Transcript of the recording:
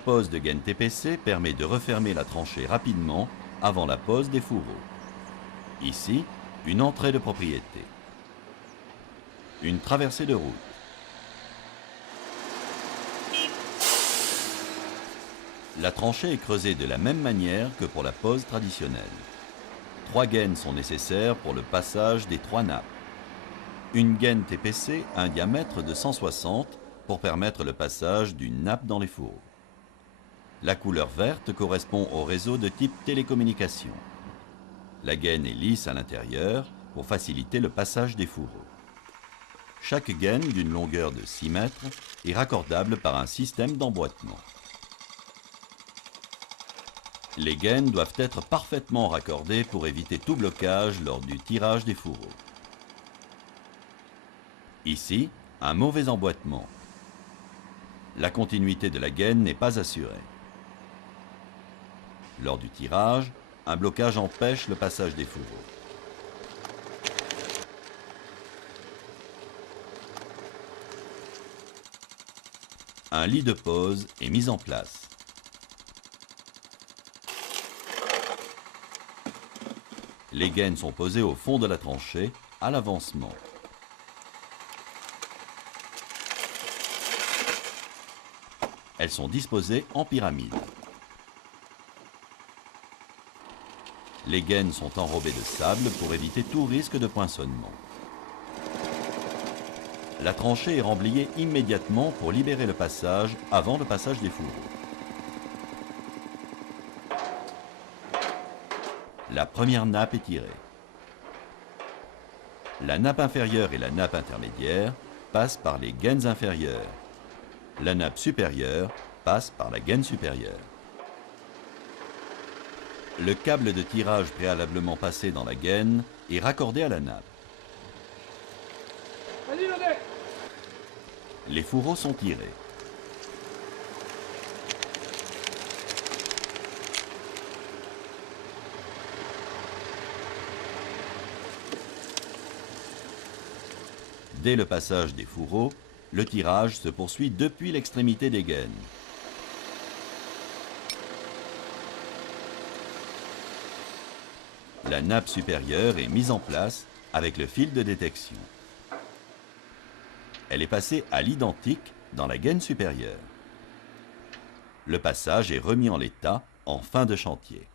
pose de gaine TPC permet de refermer la tranchée rapidement avant la pose des fourreaux. Ici, une entrée de propriété. Une traversée de route. La tranchée est creusée de la même manière que pour la pose traditionnelle. 3 gaines sont nécessaires pour le passage des 3 nappes. Une gaine TPC a un diamètre de 160 pour permettre le passage d'une nappe dans les fourreaux. La couleur verte correspond au réseau de type télécommunication. La gaine est lisse à l'intérieur pour faciliter le passage des fourreaux. Chaque gaine d'une longueur de 6 mètres est raccordable par un système d'emboîtement. Les gaines doivent être parfaitement raccordées pour éviter tout blocage lors du tirage des fourreaux. Ici, un mauvais emboîtement. La continuité de la gaine n'est pas assurée. Lors du tirage, un blocage empêche le passage des fourreaux. Un lit de pose est mis en place. Les gaines sont posées au fond de la tranchée, à l'avancement. Elles sont disposées en pyramide. Les gaines sont enrobées de sable pour éviter tout risque de poinçonnement. La tranchée est remblayée immédiatement pour libérer le passage avant le passage des fourreaux. La première nappe est tirée. La nappe inférieure et la nappe intermédiaire passent par les gaines inférieures. La nappe supérieure passe par la gaine supérieure. Le câble de tirage préalablement passé dans la gaine est raccordé à la nappe. Les fourreaux sont tirés. Dès le passage des fourreaux, le tirage se poursuit depuis l'extrémité des gaines. La nappe supérieure est mise en place avec le fil de détection. Elle est passée à l'identique dans la gaine supérieure. Le passage est remis en l'état en fin de chantier.